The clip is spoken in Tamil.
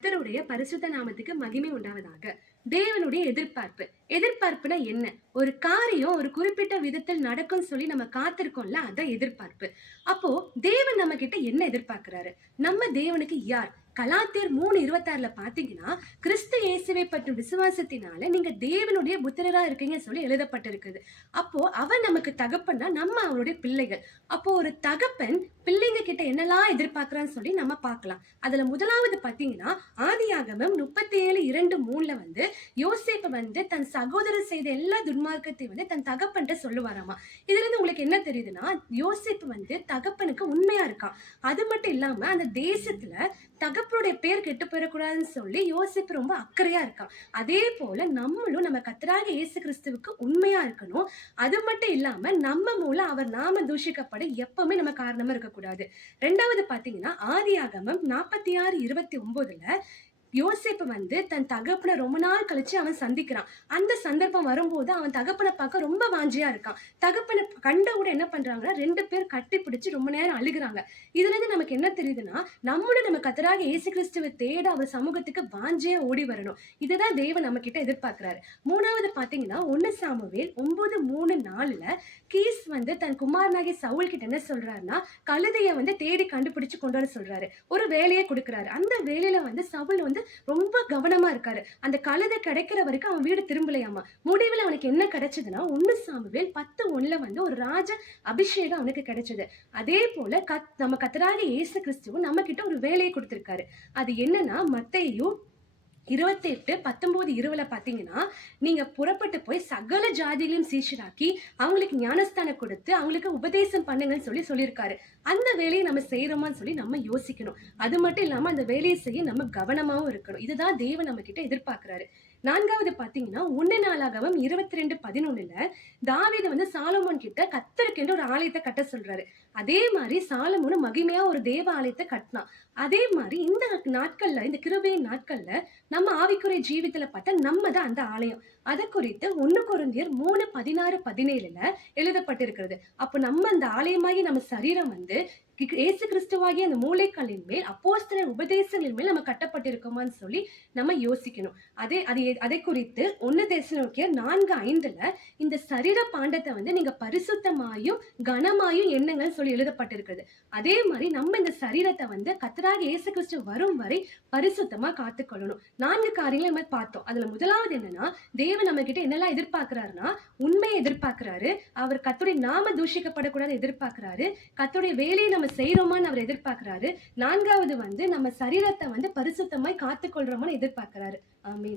கர்த்தருடைய பரிசுத்த நாமத்துக்கு மகிமை உண்டாவதாக. தேவனுடைய எதிர்பார்ப்புனா என்ன? ஒரு காரியம் ஒரு குறிப்பிட்ட விதத்தில் நடக்கும்னு சொல்லி நம்ம காத்திருக்கோம்ல, அதான் எதிர்பார்ப்பு. அப்போ தேவன் நம்ம கிட்ட என்ன எதிர்பார்க்கிறாரு? நம்ம தேவனுக்கு யார்? கலாத்தியர் 3:26 பாத்தீங்கன்னா, கிறிஸ்து இயேசுவை பற்றும் விசுவாசத்தினால நீங்க தேவனுடைய புத்திரரா இருக்கீங்க சொல்லி எழுதப்பட்டிருக்குது. அப்போ அவர் நமக்கு தகப்பன்னா, நம்ம அவருடைய பிள்ளைகள். அப்போ ஒரு தகப்பன் பிள்ளைங்க கிட்ட என்னெல்லாம் எதிர்பார்க்கிறான்னு சொல்லி நம்ம பார்க்கலாம். அதுல முதலாவது பாத்தீங்கன்னா, ஆதியாகமம் 37:2-3 யோசேப்பு தன் சகோதரர் செய்த எல்லா துன்மார்க்கத்தையும் தன் தகப்பன்ட்ட சொல்லுவாராமா. இதுல இருந்து உங்களுக்கு என்ன தெரியுதுன்னா, யோசேப்பு தகப்பனுக்கு உண்மையா இருக்கான். அது மட்டும் இல்லாம அந்த தேசத்துல தகப்பனுடைய பேர் கெட்டு போயிடக்கூடாதுன்னு சொல்லி யோசேப்பு ரொம்ப அக்கறையா இருக்கான். அதே போல நம்மளும் நம்ம கர்த்தராகிய இயேசு கிறிஸ்துவுக்கு உண்மையா இருக்கணும். அது மட்டும் இல்லாம நம்ம மூலம் அவர் நாம தூஷிக்கப்பட எப்பவுமே நம்ம காரணமா இருக்கக்கூடாது. ரெண்டாவது பாத்தீங்கன்னா, ஆதியாகமம் 46:29 யோசேப்பு தன் தகப்பனை ரொம்ப நாள் கழிச்சு அவன் சந்திக்கிறான். அந்த சந்தர்ப்பம் வரும்போது அவன் தகப்பனை பார்க்க ரொம்ப வாஞ்சியா இருக்கான். தகப்பனை கண்டவுடன் என்ன பண்றாங்கன்னா, 2 பேர் கட்டி பிடிச்சு ரொம்ப நேரம் அழுகுறாங்க. இதுல இருந்து நமக்கு என்ன தெரியுதுன்னா, நம்மளும் நம்ம கர்த்தராகிய இயேசு கிறிஸ்துவை தேட அவர் சமூகத்துக்கு வாஞ்சியா ஓடி வரணும். இதுதான் தேவன் நம்ம கிட்ட எதிர்பார்க்கிறாரு. மூணாவது பாத்தீங்கன்னா, 1 சாமுவேல் 9:3-4 கீஸ் தன் குமாரனாகிய சவுல் கிட்ட என்ன சொல்றாருன்னா, கழுதைய தேடி கண்டுபிடிச்சு கொண்டு வர சொல்றாரு. ஒரு வேலையை கொடுக்கிறாரு. அந்த வேலையில சவுல் ரொம்ப கவனமா இருக்காரு. அந்த கழுதை கிடைக்கிற வரைக்கும் அவன் வீடு திரும்பலையாமா. முடிவில் அவனுக்கு என்ன கிடைச்சதுன்னா, 1 சாமுவேல் 10:1 ஒரு ராஜ அபிஷேகம் அவனுக்கு கிடைச்சது. அதே போல நம்ம கர்த்தராகிய இயேசு கிறிஸ்துவும் நம்ம கிட்ட ஒரு வேலையை கொடுத்திருக்காரு. அது என்னன்னா, மத்தேயு 28:19-20 பாத்தீங்கன்னா, நீங்க புறப்பட்டு போய் சகல ஜாதிகளையும் சீஷராக்கி அவங்களுக்கு ஞானஸ்தானம் கொடுத்து அவங்களுக்கு உபதேசம் பண்ணுங்கன்னு சொல்லியிருக்காரு. அந்த வேலையை நம்ம செய்யறோமான்னு சொல்லி நம்ம யோசிக்கணும். அது மட்டும் இல்லாம அந்த வேலையை செய்ய நம்ம கவனமாவும் இருக்கணும். இதுதான் தேவன் நம்ம கிட்ட எதிர்பார்க்கிறாரு. நான்காவது பாத்தீங்கன்னா, 1 நாளாகமம் 22:11 தாவீது சாலமோன் கிட்ட கர்த்தருக்கென்று ஒரு ஆலயத்தை கட்ட சொல்றாரு. அதே மாதிரி சாலமோனும் மகிமையா ஒரு தேவ ஆலயத்தை கட்டினான். அதே மாதிரி இந்த நாட்கள்ல, இந்த கிருபையின் நாட்கள்ல நம்ம ஆவிக்குரிய ஜீவித்துல பார்த்தா நம்ம தான் அந்த ஆலயம். அதை குறித்து 1 கொரிந்தியர் 3:16-17 எழுதப்பட்டிருக்கிறது. அப்போ நம்ம அந்த ஆலயமாகி நம்ம சரீரம் இயேசு கிறிஸ்துவாகிய அந்த மூலைக்கல்லின் மேல் அப்போஸ்தலர் உபதேசங்களின் மேல் நம்ம கட்டப்பட்டிருக்கோமான்னு சொல்லி நம்ம யோசிக்கணும். அதை குறித்து 1 தெசலோனிக்கேயர் 4:5 இந்த சரீர பாண்டத்தை நீங்க பரிசுத்தமாயும் கனமாயும் எண்ணுங்கன்னு சொல்லி எழுதப்பட்டிருக்கிறது. அதே மாதிரி நம்ம இந்த சரீரத்தை கர்த்தராகிய இயேசு கிறிஸ்து வரும் வரை பரிசுத்தமா காத்துக்கொள்ளணும். 4 காரியங்களை நம்ம பார்த்தோம். அதுல முதலாவது என்னன்னா, தேவன் நம்ம கிட்ட என்னெல்லாம் எதிர்பார்க்கிறாருன்னா, உண்மையை எதிர்பார்க்கிறாரு. அவர் கர்த்தருடைய நாம தூஷிக்கப்படக்கூடாது எதிர்பார்க்கிறாரு. கர்த்தருடைய வேலையை நம்ம செய்யறோமான்னு அவர் எதிர்பார்க்கிறாரு. 4வது நம்ம சரீரத்தை பரிசுத்தமாய் காத்துக்கொள்றோமான்னு எதிர்பார்க்கிறாரு. ஆமென்.